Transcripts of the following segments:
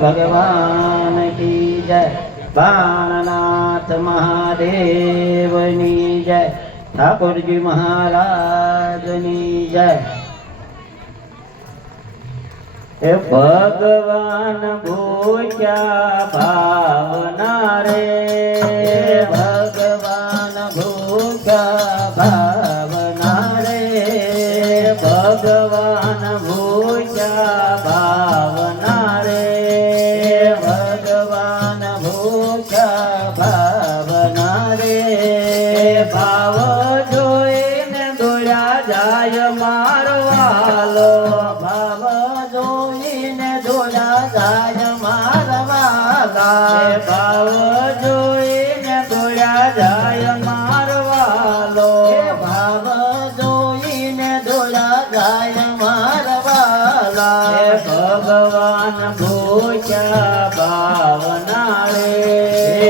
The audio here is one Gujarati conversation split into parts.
भगवान की जय। प्राणनाथ महादेव नी जय। ठाकुर जी महाराज नी जय। भगवान भगवान भूख्या भावना रे। भगवान भूख्या भावना रे। भगवान भूख्या भाव પહોંચ્યા ભાવના રે.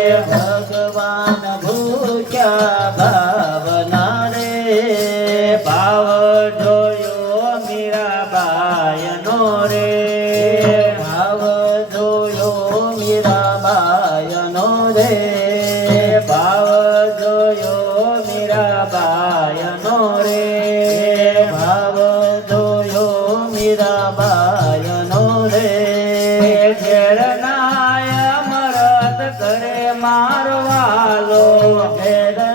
હેડનાય મરત કરે મારવાલો હેડ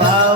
ભાવ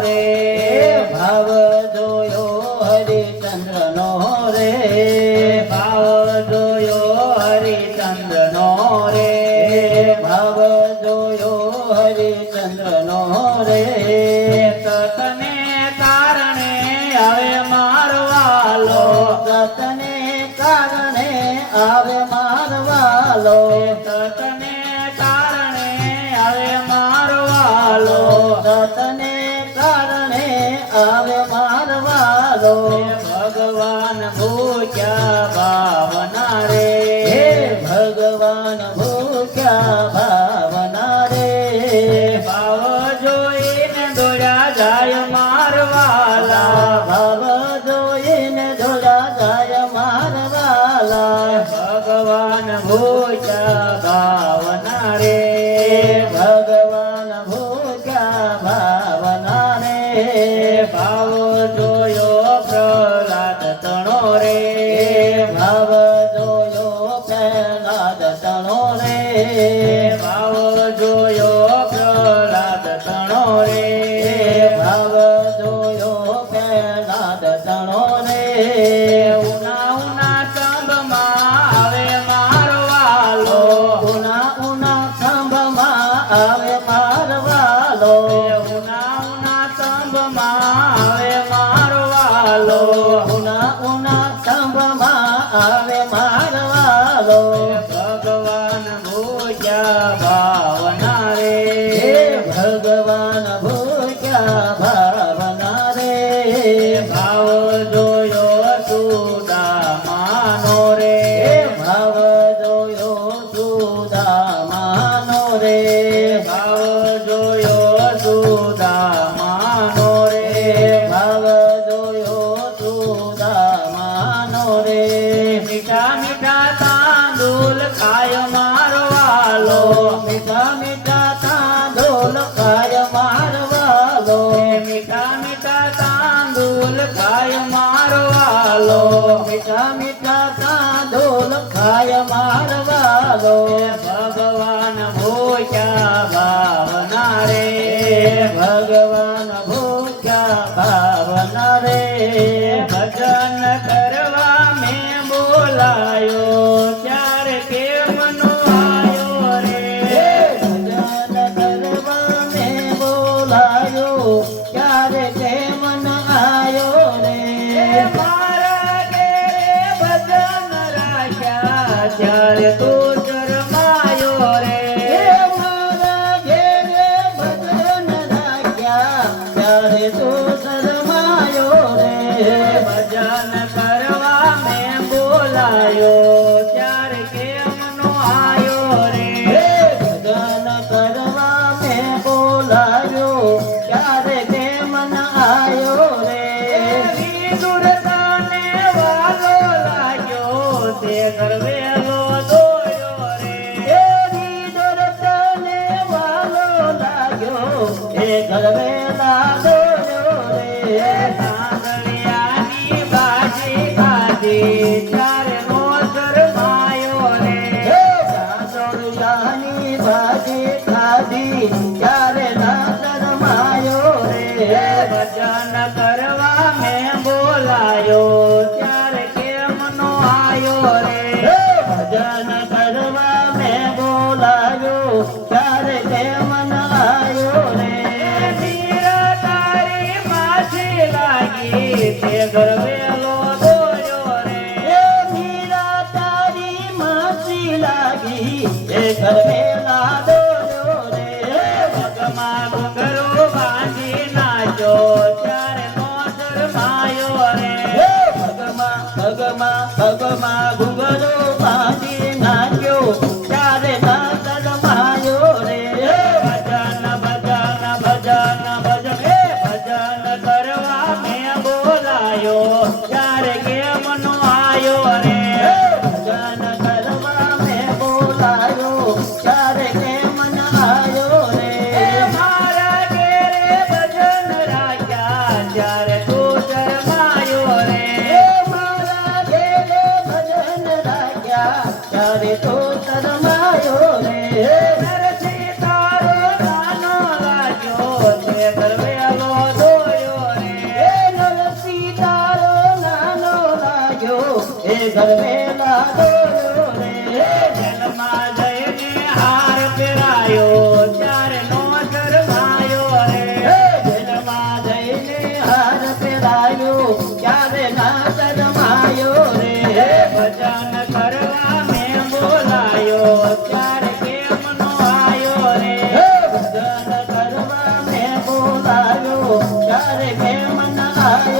Flores. આવે માનવાલો ભગવાન ભૂખ્યા ભાવના રે? હે ભગવાન ભૂખ્યા ભાવ રે ભાવ જોયો પ્રહલાદ તણો રે. my ભાવના રે. ભજન કરવા મેં બોલાયો. que dormeu ઘર મેલા દોર્યો રે જેલમાં જઈને હાર પહેરાયો ત્યારે નો હે ભજન કરવા મેં બોલાયો ત્યારે કેમ નો આયો રે. આવ્યો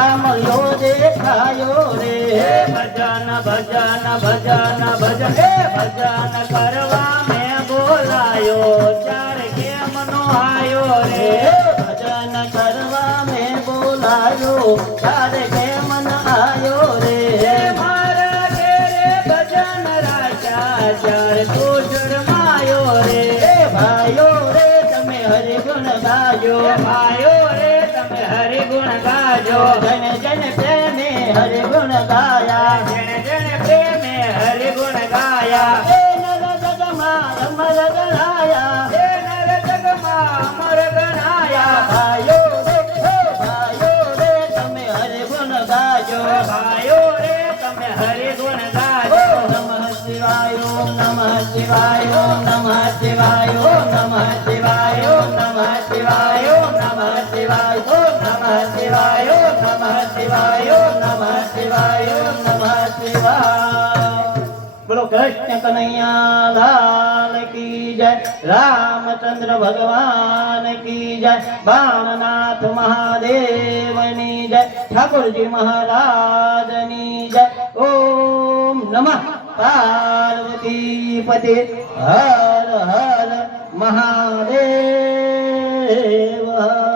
શ્યામયો દેખાયો રે. ભજન ભજન ભજન ભજન. ભજન કરવા મેં બોલાયો. ચાર કેમ નો આયો રે. ભજન કરવા મેં બોલાયો. તારે ગુણ ગાજો જન જન પ્રેમે હરિ ગુણ ગાયા. જન જન પ્રેમે હરિ ગુણ ગાયા. शिवायो नमः शिवायो नमः शिवायो नमः शिवाय। बोलो, कृष्ण कन्हैया, लाल की जय। रामचंद्र भगवान की जय। बाननाथ महादेव नी जय। ठाकुर जी महाराज नी जय। ओम नमः पार्वती पति। हर हर महादेव।